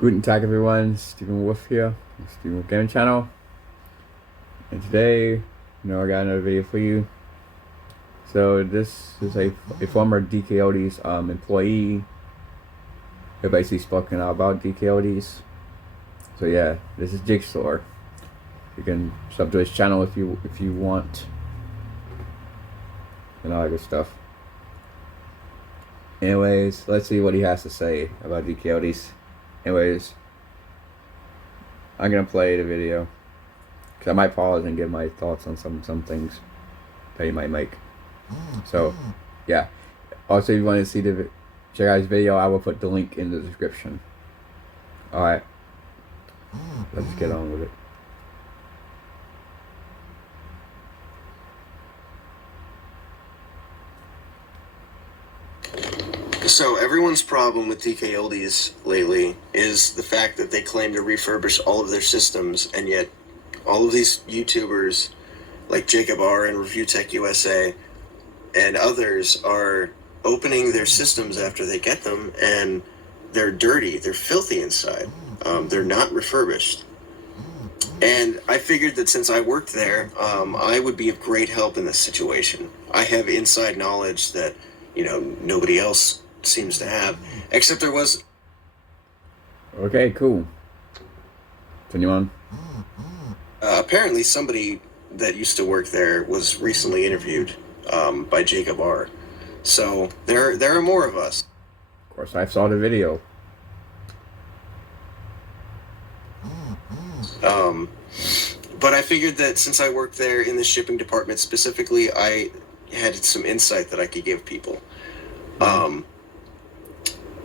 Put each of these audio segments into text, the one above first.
Guten Tag everyone, Stephen Wolf here, Stephen Wolf Gaming Channel. And today, I got another video for you. So this is a former DKOldies employee. They're basically spoken out about DKOldies. So yeah, this is Jigsaw. You can sub to his channel if you want, and all that good stuff. Anyways, let's see what he has to say about DKOldies. Anyways, I'm gonna play the video because I might pause and give my thoughts on some things that he might make. So, yeah. Also, if you want to see check out his video, I will put the link in the description. All right, let's get on with it. So everyone's problem with DKOldies lately is the fact that they claim to refurbish all of their systems, and yet all of these YouTubers like Jacob R and Review Tech USA and others are opening their systems after they get them, and they're dirty, they're filthy inside. They're not refurbished. And I figured that since I worked there, I would be of great help in this situation. I have inside knowledge that, nobody else seems to have, except there was. Okay, cool. Continue on. Apparently somebody that used to work there was recently interviewed by Jacob R. So there are more of us. Of course, I saw the video. But I figured that since I worked there in the shipping department specifically, I had some insight that I could give people.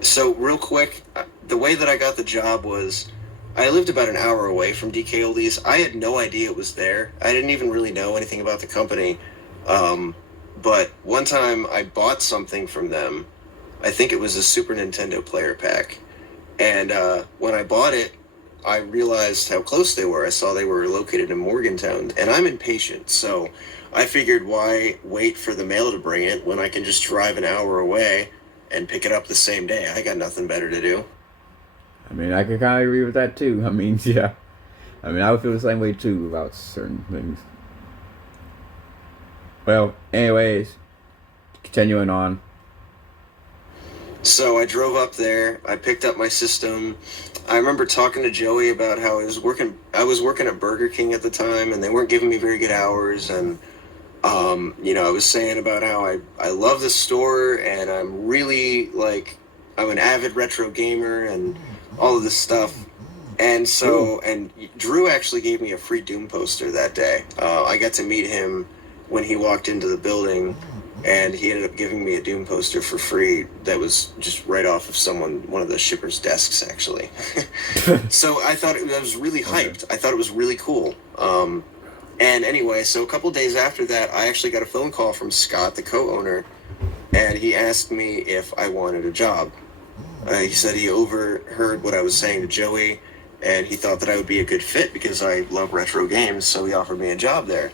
So real quick, the way that I got the job was I lived about an hour away from DKOldies. I had no idea it was there. I didn't even really know anything about the company. But one time I bought something from them. I think it was a Super Nintendo player pack. And when I bought it, I realized how close they were. I saw they were located in Morgantown. And I'm impatient, so I figured why wait for the mail to bring it when I can just drive an hour away and pick it up the same day. I got nothing better to do. I mean, I could kind of agree with that too. I mean, yeah. I mean, I would feel the same way too about certain things. Well, anyways, continuing on. So I drove up there. I picked up my system. I remember talking to Joey about how I was working at Burger King at the time, and they weren't giving me very good hours. And I was saying about how I love the store, and I'm really I'm an avid retro gamer and all of this stuff. And so, and Drew actually gave me a free Doom poster that day. I got to meet him when he walked into the building, and he ended up giving me a Doom poster for free that was just right off of one of the shippers' desks, actually. So I thought I was really hyped. I thought it was really cool. And anyway, so a couple days after that, I actually got a phone call from Scott, the co-owner, and he asked me if I wanted a job. He said he overheard what I was saying to Joey, and he thought that I would be a good fit because I love retro games, so he offered me a job there.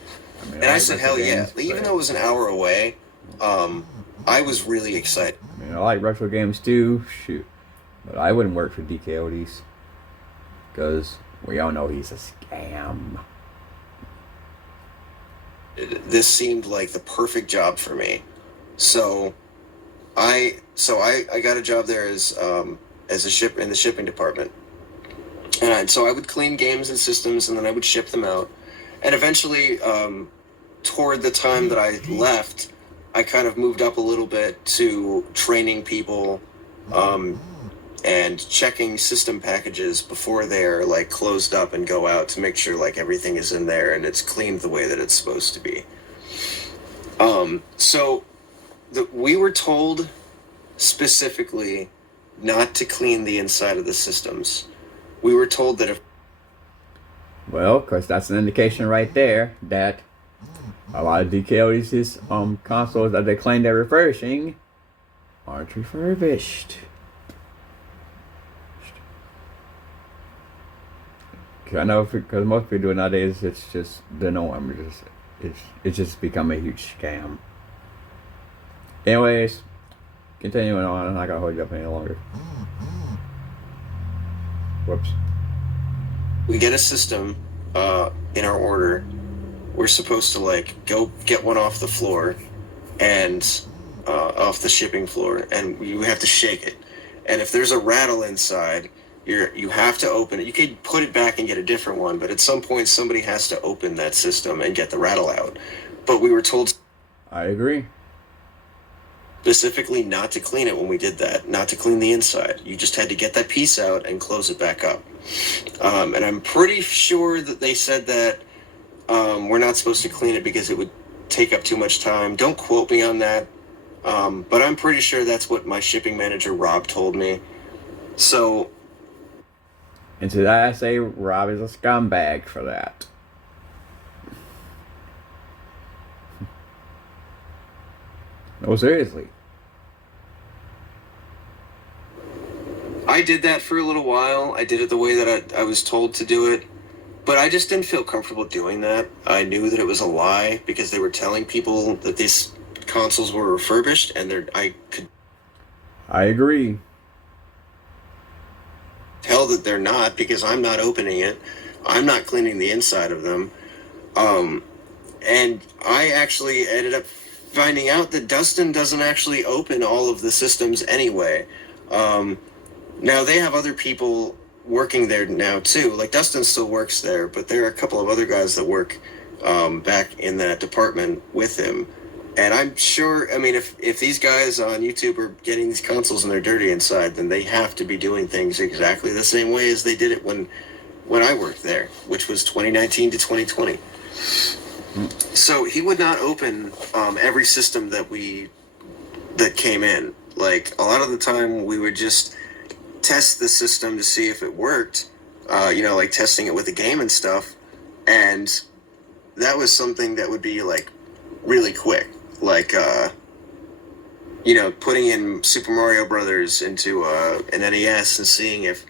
And I said, hell yeah. Even though it was an hour away, I was really excited. I mean, I like retro games too, shoot. But I wouldn't work for DKOldies because we all know he's a scam. This seemed like the perfect job for me. So I got a job there as in the shipping department. And so I would clean games and systems, and then I would ship them out. And eventually, toward the time that I left, I kind of moved up a little bit to training people and checking system packages before they're closed up and go out to make sure everything is in there and it's cleaned the way that it's supposed to be. So we were told specifically not to clean the inside of the systems. We were told that if... Well, of course, that's an indication right there that a lot of DKOldies' consoles that they claim they're refurbishing aren't refurbished. I know because most people do it nowadays. It's just the norm. It's just become a huge scam. Anyways, continuing on, I'm not gonna hold you up any longer. Whoops. We get a system in our order. We're supposed to like go get one off the floor and off the shipping floor, and you have to shake it. And if there's a rattle inside, you have to open it. You could put it back and get a different one, but at some point somebody has to open that system and get the rattle out. But we were told I agree. specifically not to clean it when we did that, not to clean the inside. You just had to get that piece out and close it back up. And I'm pretty sure that they said that we're not supposed to clean it because it would take up too much time. Don't quote me on that. But I'm pretty sure that's what my shipping manager, Rob, told me. So... And to that I say Rob is a scumbag for that. No, seriously. I did that for a little while. I did it the way that I was told to do it. But I just didn't feel comfortable doing that. I knew that it was a lie because they were telling people that these consoles were refurbished, and I agree. Tell that they're not because I'm not opening it. I'm not cleaning the inside of them. And I actually ended up finding out that Dustin doesn't actually open all of the systems anyway. Now they have other people working there now too. Like Dustin still works there, but there are a couple of other guys that work back in that department with him. And I'm sure, I mean, if these guys on YouTube are getting these consoles and they're dirty inside, then they have to be doing things exactly the same way as they did it when I worked there, which was 2019 to 2020. So he would not open every system that came in. Like a lot of the time we would just test the system to see if it worked, like testing it with a game and stuff. And that was something that would be like really quick. Like, putting in Super Mario Brothers into an NES and seeing if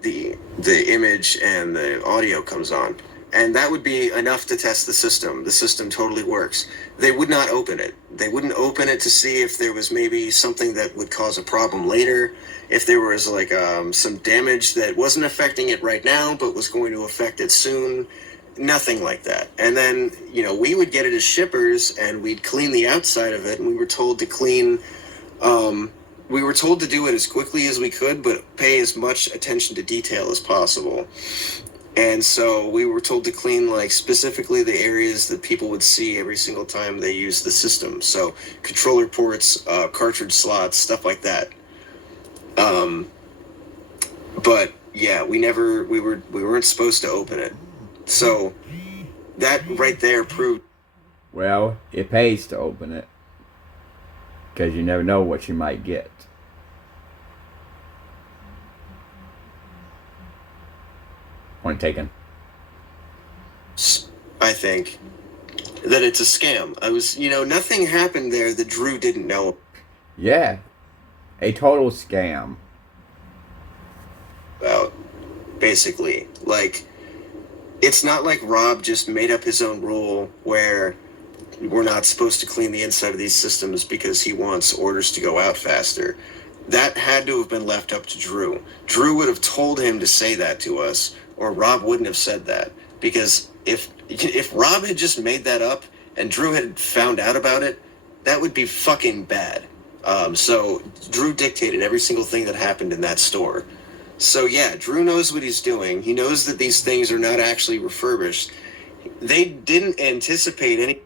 the image and the audio comes on. And that would be enough to test the system. The system totally works. They would not open it. They wouldn't open it to see if there was maybe something that would cause a problem later, if there was like some damage that wasn't affecting it right now but was going to affect it soon. Nothing like that. And then, we would get it as shippers and we'd clean the outside of it, and we were told to do it as quickly as we could, but pay as much attention to detail as possible. And so we were told to clean, like, specifically the areas that people would see every single time they used the system. So controller ports, cartridge slots, stuff like that. But yeah, we weren't supposed to open it. So that right there proved. Well, it pays to open it, because you never know what you might get. Point taken. I think that it's a scam. Nothing happened there that Drew didn't know. Yeah, a total scam. About, basically, like. It's not like Rob just made up his own rule where we're not supposed to clean the inside of these systems because he wants orders to go out faster. That had to have been left up to Drew. Drew would have told him to say that to us, or Rob wouldn't have said that. Because if Rob had just made that up and Drew had found out about it, that would be fucking bad. So Drew dictated every single thing that happened in that store. So yeah, Drew knows what he's doing. He knows that these things are not actually refurbished. They didn't anticipate any.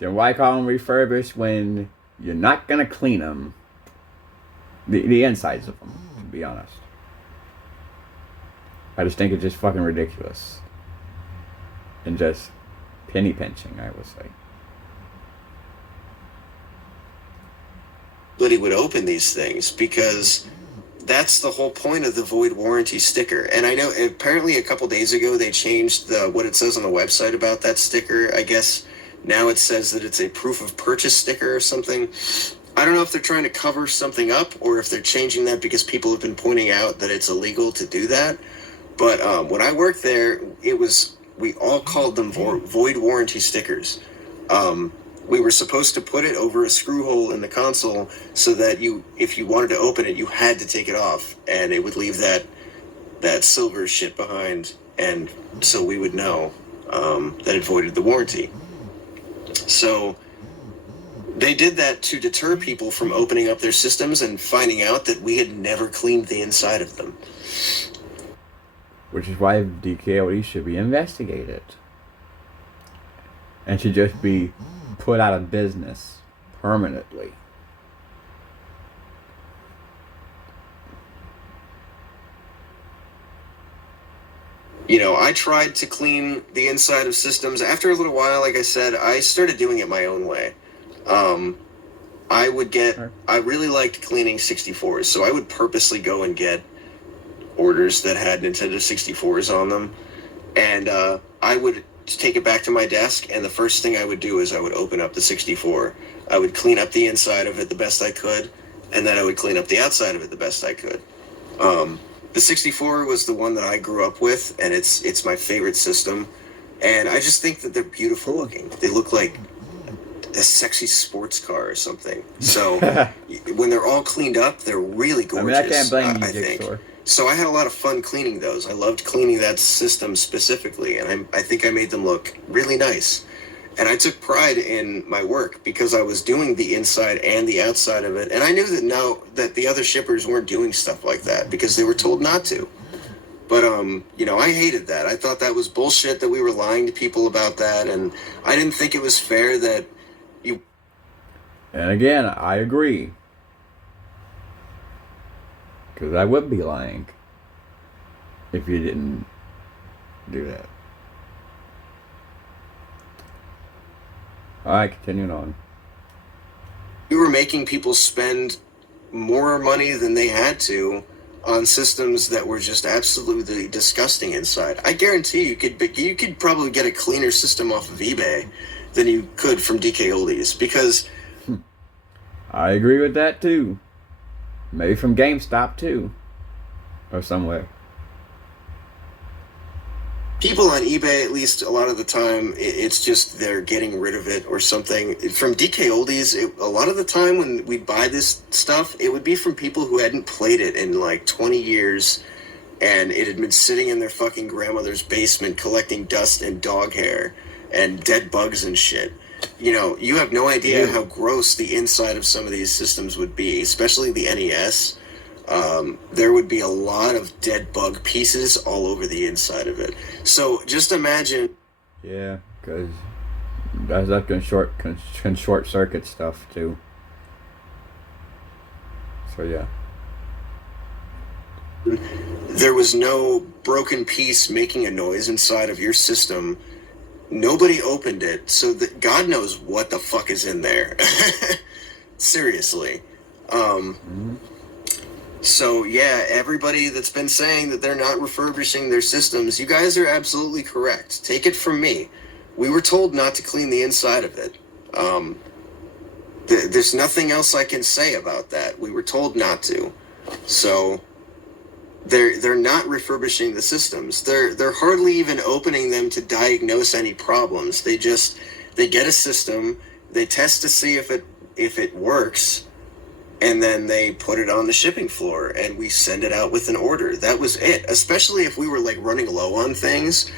Then why call them refurbished when you're not gonna clean them? The insides of them, to be honest. I just think it's just fucking ridiculous. And just penny pinching, I would say. But he would open these things because that's the whole point of the void warranty sticker. And I know apparently a couple days ago they changed what it says on the website about that sticker. I guess now it says that it's a proof of purchase sticker or something. I don't know if they're trying to cover something up or if they're changing that because people have been pointing out that it's illegal to do that. But when I worked there, we all called them void warranty stickers. We were supposed to put it over a screw hole in the console so that if you wanted to open it, you had to take it off, and it would leave that that silver shit behind, and so we would know that it voided the warranty. So they did that to deter people from opening up their systems and finding out that we had never cleaned the inside of them. Which is why DKOldies should be investigated. And should just be put out of business permanently. You know, I tried to clean the inside of systems. After a little while, like I said, I started doing it my own way. I really liked cleaning 64s, so I would purposely go and get orders that had Nintendo 64s on them. And I would take it back to my desk, and the first thing I would do is I would open up the 64. I would clean up the inside of it the best I could, and then I would clean up the outside of it the best I could. The 64 was the one that I grew up with, and it's my favorite system. And I just think that they're beautiful looking. They look like a sexy sports car or something. So when they're all cleaned up, they're really gorgeous. I can't blame you, I think. Jigsaw. So I had a lot of fun cleaning those. I loved cleaning that system specifically, and I think I made them look really nice. And I took pride in my work because I was doing the inside and the outside of it. And I knew that the other shippers weren't doing stuff like that because they were told not to. But, you know, I hated that. I thought that was bullshit that we were lying to people about that. And I didn't think it was fair that you... And again, I agree. Because I would be lying if you didn't do that. Alright, continuing on. You were making people spend more money than they had to on systems that were just absolutely disgusting inside. I guarantee you could probably get a cleaner system off of eBay than you could from DKOldies, because... I agree with that too. Maybe from GameStop too. Or somewhere. People on eBay, at least a lot of the time, it's just they're getting rid of it or something. From DKOldies, a lot of the time when we'd buy this stuff, it would be from people who hadn't played it in like 20 years, and it had been sitting in their fucking grandmother's basement collecting dust and dog hair and dead bugs and shit. You know, you have no idea how gross the inside of some of these systems would be, especially the NES. There would be a lot of dead bug pieces all over the inside of it. So just imagine. Yeah, because that can short circuit stuff too. So yeah. There was no broken piece making a noise inside of your system. Nobody opened it, so that God knows what the fuck is in there. Seriously. So yeah, everybody that's been saying that they're not refurbishing their systems, you guys are absolutely correct. Take it from me. We were told not to clean the inside of it. There's nothing else I can say about that. We were told not to. So they're not refurbishing the systems. They're hardly even opening them to diagnose any problems. They get a system, they test to see if it works, and then they put it on the shipping floor, and we send it out with an order. That was it. Especially if we were like running low on things.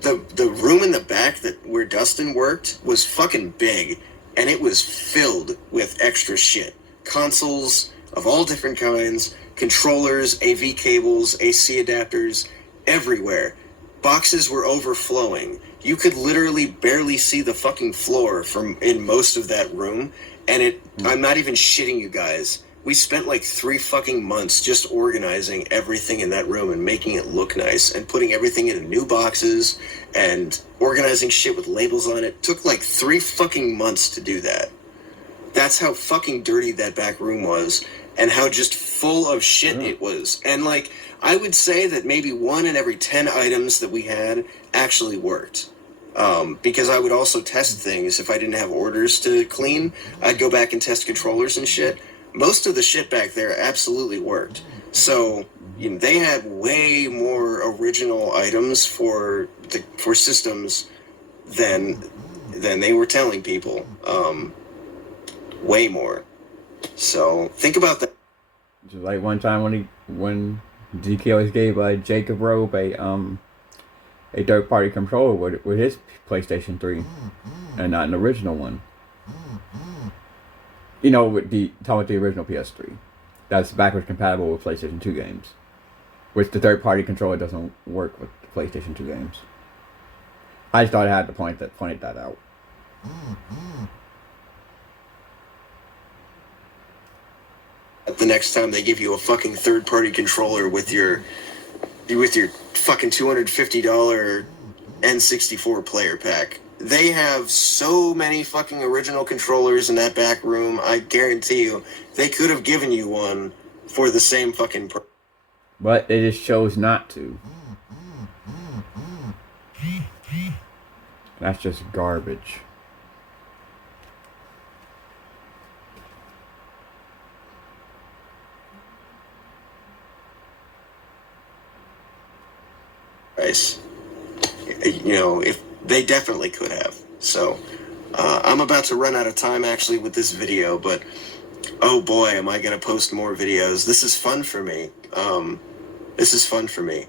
The room in the back where Dustin worked was fucking big, and it was filled with extra shit. Consoles of all different kinds, controllers, AV cables, AC adapters, everywhere. Boxes were overflowing. You could literally barely see the fucking floor from in most of that room. And I'm not even shitting you guys. We spent like 3 fucking months just organizing everything in that room and making it look nice and putting everything into new boxes and organizing shit with labels on it. It took like 3 fucking months to do that. That's how fucking dirty that back room was and how just full of shit it was. And like, I would say that maybe 1 in every 10 items that we had actually worked. Because I would also test things if I didn't have orders to clean. I'd go back and test controllers and shit. Most of the shit back there absolutely worked. So, you know, they had way more original items for systems than they were telling people. Way more. So think about that. Just like one time when DKOldies gave Jacob Robe a third party controller with his PlayStation 3, and not an original one. You know, with talking about the original PS3, that's backwards compatible with PlayStation 2 games, which the third party controller doesn't work with the PlayStation 2 games. I just thought I had to point that out. The next time they give you a fucking third party controller with your fucking $250 N64 player pack. They have so many fucking original controllers in that back room. I guarantee you, they could have given you one for the same fucking price. But they just chose not to. That's just garbage. You know, if they definitely could have. So, I'm about to run out of time actually with this video, but oh boy, am I gonna post more videos. This is fun for me. This is fun for me.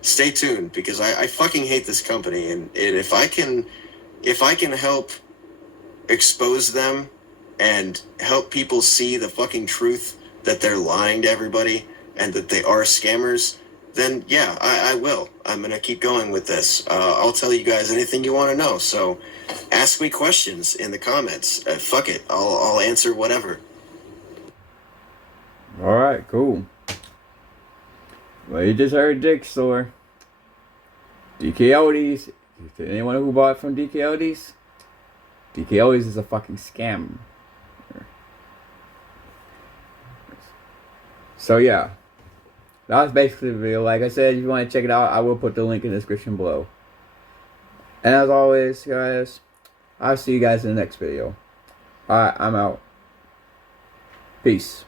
Stay tuned, because I fucking hate this company, and if I can help expose them and help people see the fucking truth that they're lying to everybody and that they are scammers, then yeah, I will. I'm going to keep going with this. I'll tell you guys anything you want to know. So ask me questions in the comments. Fuck it. I'll answer whatever. Alright, cool. Well, you just heard Dick's store. DKOldies. Anyone who bought from DKOldies? DKOldies is a fucking scam. So yeah. That was basically the video. Like I said, if you want to check it out, I will put the link in the description below. And as always, guys, I'll see you guys in the next video. Alright, I'm out. Peace.